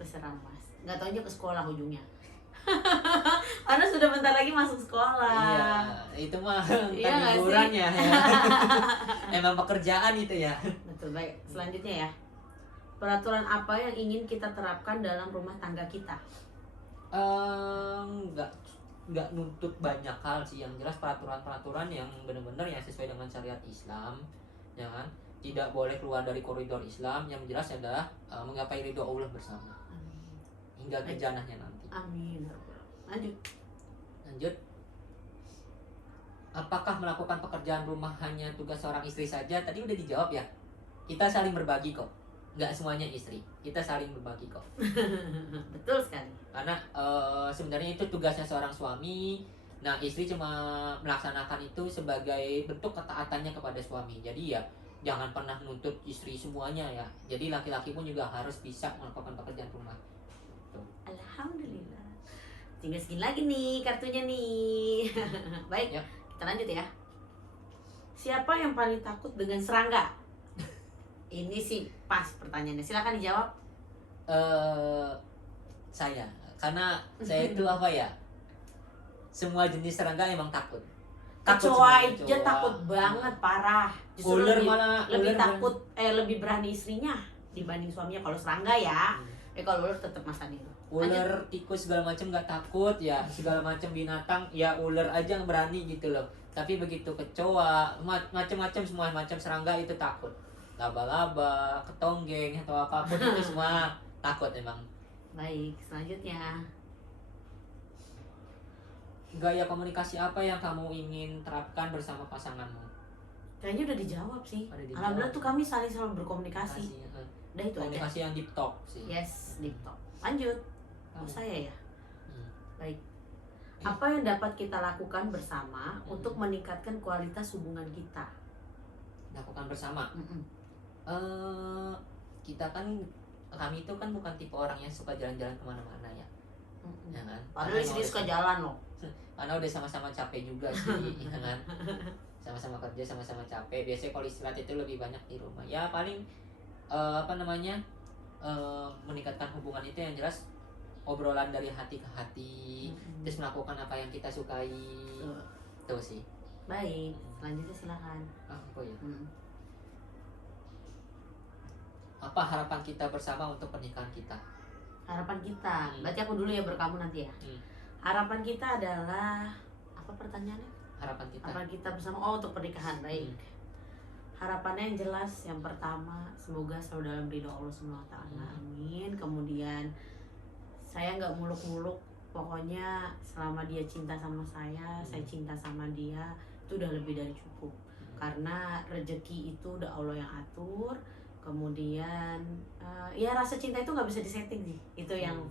Terserah Mas. Nggak tahu aja ke sekolah ujungnya. Karena sudah bentar lagi masuk sekolah. Iya, itu mah Iya nggak liburan sih? ya. Emang pekerjaan itu ya. Betul, baik. Selanjutnya ya. Peraturan apa yang ingin kita terapkan dalam rumah tangga kita? Nggak nuntut banyak hal sih, yang jelas peraturan-peraturan yang benar-benar yang sesuai dengan syariat Islam, ya kan? Tidak boleh keluar dari koridor Islam. Yang jelas adalah menggapai ridho Allah bersama. Amin. Hingga ke jannahnya nanti. Amin. Lanjut. Apakah melakukan pekerjaan rumah hanya tugas seorang istri saja? Tadi udah dijawab ya. Kita saling berbagi kok. Nggak semuanya istri, kita saling berbagi kok. Betul sekali. Karena sebenarnya itu tugasnya seorang suami. Nah, istri cuma melaksanakan itu sebagai bentuk ketaatannya kepada suami. Jadi ya jangan pernah nuntut istri semuanya ya. Jadi laki-laki pun juga harus bisa melakukan pekerjaan rumah. Tuh. Alhamdulillah. Tinggal segini lagi nih kartunya nih. Baik, Ya. kita lanjut ya. Siapa yang paling takut dengan serangga? Ini sih pas pertanyaannya. Silakan dijawab. Saya, karena saya itu apa ya? Semua jenis serangga emang takut. Kecoa aja takut banget, parah. Justru Ular lebih takut, lebih berani istrinya dibanding suaminya kalau serangga ya. Kalau ular tetap Mas Adi. Ular, tikus segala macam nggak takut ya, segala macam binatang ya ular aja yang berani gitu loh. Tapi begitu kecoa, macam-macam semua macam serangga itu takut. Laba-laba, ketonggeng atau apapun itu semua takut emang. Baik, selanjutnya. Gaya komunikasi apa yang kamu ingin terapkan bersama pasanganmu? Kayaknya udah dijawab sih. Udah dijawab. Alhamdulillah tuh kami saling selalu berkomunikasi. Udah itu aja. Komunikasi yang deep talk sih. Yes, deep talk. Lanjut. Oh, saya ya. Baik. Iya. Apa yang dapat kita lakukan bersama untuk meningkatkan kualitas hubungan kita? Lakukan bersama. Kami itu kan bukan tipe orang yang suka jalan-jalan kemana-mana ya. Ya kan? Padahal istri suka jalan loh. Karena udah sama-sama capek juga sih, ya kan? Sama-sama kerja, sama-sama capek. Biasanya kalau istirahat itu lebih banyak di rumah. Ya paling meningkatkan hubungan itu yang jelas obrolan dari hati ke hati, terus melakukan apa yang kita sukai. Itu sih. Baik, selanjutnya silakan. Apa ya? Apa harapan kita bersama untuk pernikahan kita? Harapan kita, berarti aku dulu ya berkamu nanti ya. Harapan kita adalah apa pertanyaannya? Harapan kita bersama untuk pernikahan. Baik. Harapannya yang jelas, yang pertama semoga selalu dalam ridho Allah SWT. Amin. Kemudian saya nggak muluk-muluk, pokoknya selama dia cinta sama saya cinta sama dia, itu udah lebih dari cukup. Karena rezeki itu udah Allah yang atur. Kemudian ya rasa cinta itu nggak bisa disetting sih. Itu yang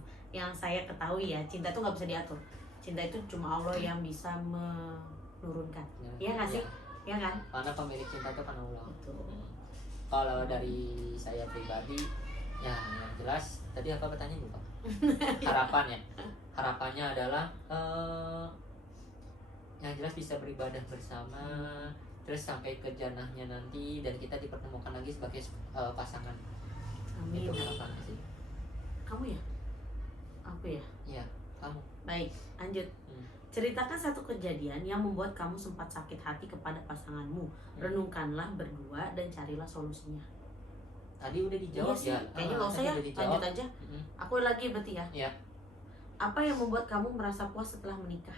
saya ketahui ya, cinta itu nggak bisa diatur. Cinta itu cuma Allah yang bisa menurunkan. Iya nggak sih? Ya kan? Karena pemilik cinta itu kan Allah. Betul. Kalau dari saya pribadi, ya yang jelas tadi apa pertanyaan lupa. Harapannya adalah yang jelas bisa beribadah bersama, terus sampai ke jannahnya nanti dan kita dipertemukan lagi sebagai pasangan. Amin. Itu harapannya sih. Kamu ya? Aku ya? Iya, kamu. Baik, lanjut. Ceritakan satu kejadian yang membuat kamu sempat sakit hati kepada pasanganmu. Renungkanlah berdua dan carilah solusinya. Tadi udah dijawab iya sih, ya. kayaknya nggak usah ya, lanjut aja. Aku lagi berarti ya. Iya. Apa yang membuat kamu merasa puas setelah menikah?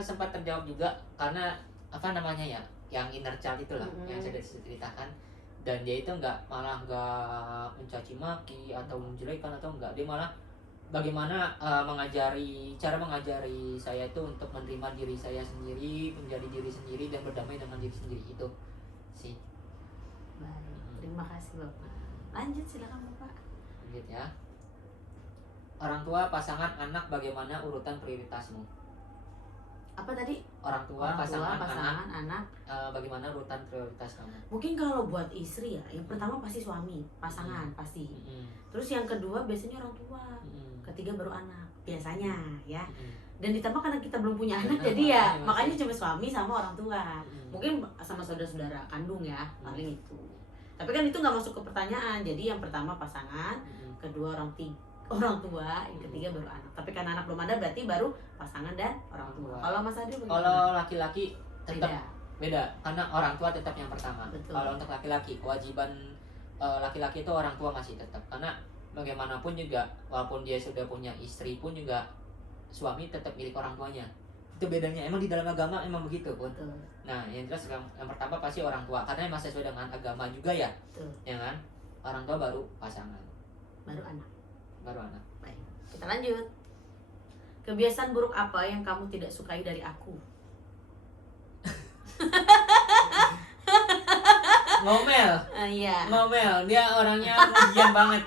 Sempat terjawab juga karena apa namanya ya, yang inner child itulah yang saya ceritakan. Dan dia itu malah nggak mencaci maki atau menjelekkan atau enggak, dia malah bagaimana cara mengajari saya itu untuk menerima diri saya sendiri, menjadi diri sendiri dan berdamai dengan diri sendiri, itu sih. Baik, terima kasih Bapak. Lanjut silakan Bapak. Lanjut ya. Orang tua, pasangan, anak, bagaimana urutan prioritasmu? Apa tadi? Orang tua, pasangan, anak. Bagaimana urutan prioritas kamu? Mungkin kalau buat istri ya, yang pertama pasti suami, pasangan pasti. Terus yang kedua biasanya orang tua. Ketiga baru anak, biasanya ya. Dan ditambah karena kita belum punya anak, jadi ya makanya cuma suami sama orang tua. Mungkin sama saudara-saudara kandung ya, paling itu. Tapi kan itu nggak masuk ke pertanyaan. Jadi yang pertama pasangan, kedua orang tua, yang ketiga baru anak. Tapi karena anak belum ada berarti baru pasangan dan orang tua. Kalau Mas Adi bagaimana? Kalau laki-laki tetap beda, karena orang tua tetap yang pertama. Betul. Kalau untuk laki-laki, kewajiban laki-laki itu orang tua masih tetap, karena bagaimanapun juga walaupun dia sudah punya istri pun juga suami tetap milik orang tuanya. Itu bedanya, emang di dalam agama emang begitu pun. Nah yang jelas yang pertama pasti orang tua, karena emang sesuai dengan agama juga ya. Betul. Ya kan, orang tua baru pasangan, baru anak. Baik, kita lanjut. Kebiasaan buruk apa yang kamu tidak sukai dari aku? Ngomel. Iya. Ngomel, dia orangnya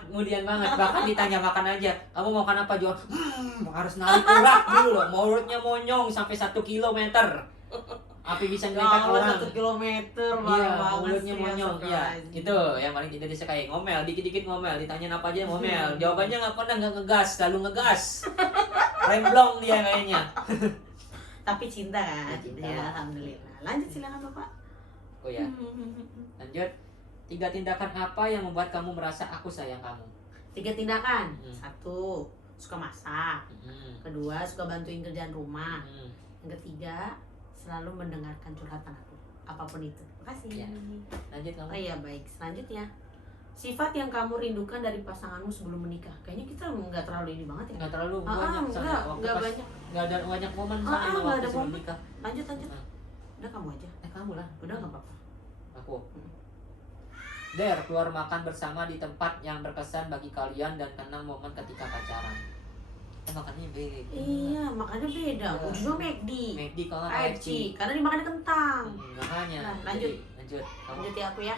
kemudian banget. Bahkan ditanya makan aja, kamu mau makan apa, jual? Harus narik urat dulu loh, mulutnya monyong sampai 1 kilometer. Api bisa ngeliat orang. 1 kilometer, iya, mulutnya monyong. Iya, itu yang paling tidak disukai. Ngomel, dikit-dikit ngomel, ditanya apa aja ngomel. Jawabannya nggak pernah, nggak ngegas, selalu ngegas. Remblong dia kayaknya. Tapi cinta kan? Cinta. Ya, alhamdulillah. Lanjut silakan Bapak. Oh ya. Lanjut. 3 tindakan apa yang membuat kamu merasa aku sayang kamu? 3 tindakan. 1, suka masak. 2, suka bantuin kerjaan rumah. Yang ketiga, selalu mendengarkan curhatan aku, apapun itu. Makasih. Ya. Lanjut kamu. Oh iya, baik. Selanjutnya, sifat yang kamu rindukan dari pasanganmu sebelum menikah. Kayaknya kita nggak terlalu ini banget ya. Nggak terlalu banyak. Nggak banyak. Nggak ada banyak momen nggak ada sebelum momen. nikah. Lanjut. Udah kamu aja. Kamu lah. Udah nggak apa-apa. Aku. Keluar makan bersama di tempat yang berkesan bagi kalian dan kenang momen ketika pacaran. Makannya beda. Iya, makannya beda. Ujungnya McD. McD kalau KFC. Karena dimakannya kentang. Makanya. Nah, lanjut. Lanjut Ya aku ya.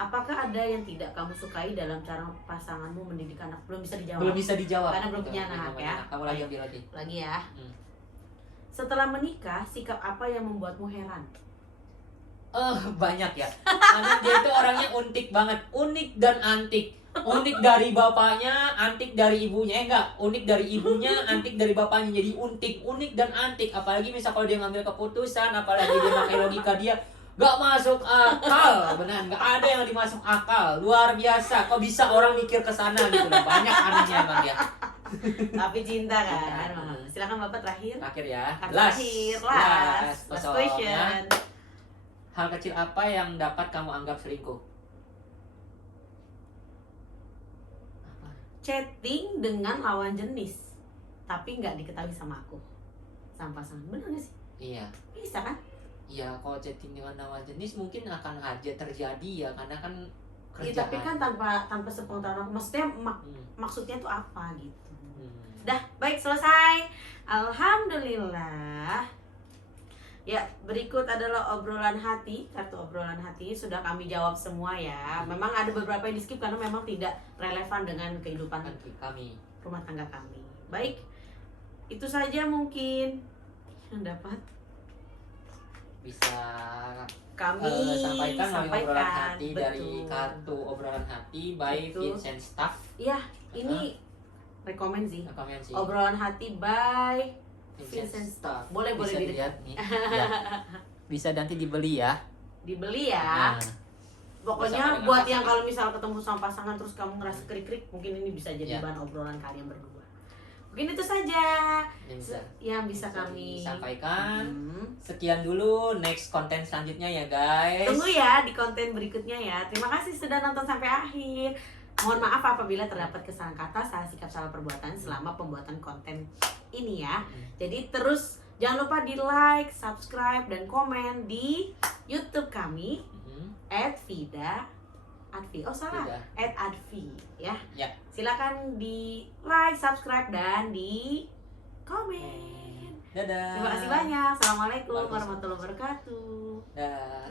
Apakah ada yang tidak kamu sukai dalam cara pasanganmu mendidik anak? Belum bisa dijawab. Belum bisa dijawab. Karena belum punya anak ya. Kamu lagi ambil lagi. Lagi ya. Setelah menikah, sikap apa yang membuatmu heran? Banyak ya. Karena dia itu orangnya unik banget, unik dan antik. Unik dari bapaknya, antik dari ibunya. Unik dari ibunya, antik dari bapaknya. Jadi unik dan antik. Apalagi misal kalau dia ngambil keputusan, apalagi dia pakai logika dia, gak masuk akal. Benar, gak ada yang dimasuk akal. Luar biasa. Kok bisa orang mikir ke sana gitu loh. Banyak anehnya emang dia. Tapi cinta kan. Silakan Bapak terakhir. Terakhir ya. Last question. Hal kecil apa yang dapat kamu anggap selingkuh? Chatting dengan lawan jenis tapi nggak diketahui sama aku, sama pasangan. Bener nggak sih? Iya. Bisa kan? Iya, kalau chatting dengan lawan jenis mungkin akan aja terjadi ya, karena kan Ya, kerjaan. tapi kan tanpa sepengetahuan aku. Maksudnya maksudnya tuh apa gitu. Dah, baik, selesai. Alhamdulillah. Ya, berikut adalah obrolan hati, kartu obrolan hati sudah kami jawab semua ya. Memang ada beberapa yang di skip karena memang tidak relevan dengan kehidupan kami. rumah tangga kami. Baik, itu saja mungkin yang dapat bisa kami sampaikan melalui obrolan hati betul. dari kartu obrolan hati by Betul. Vincent Staff. Ya, ini rekomen sih. Rekomen sih. Obrolan hati by Vincent Vincent Staff. Boleh Bisa boleh dilihat nih. Ya. Bisa nanti dibeli ya. dibeli ya. Nah, Pokoknya bersama dengan buat yang pasangan. kalau misal ketemu sama pasangan terus kamu ngerasa krik-krik, mungkin ini bisa jadi Ya. bahan obrolan kalian berdua. Mungkin itu saja yang bisa kami sampaikan. Hmm. Sekian dulu, next konten selanjutnya ya guys. Tunggu ya di konten berikutnya ya. Terima kasih sudah nonton sampai akhir. Mohon maaf apabila terdapat kesalahan kata, salah sikap, salah perbuatan selama pembuatan konten ini ya. Jadi terus jangan lupa di like, subscribe, dan komen di YouTube kami @vida Advi. Oh salah, Tidak. @advi ya. Ya. Silakan di like, subscribe, dan di komen. Dadah. Terima kasih banyak. Assalamualaikum Waalaikumsalam. warahmatullahi wabarakatuh. Dah.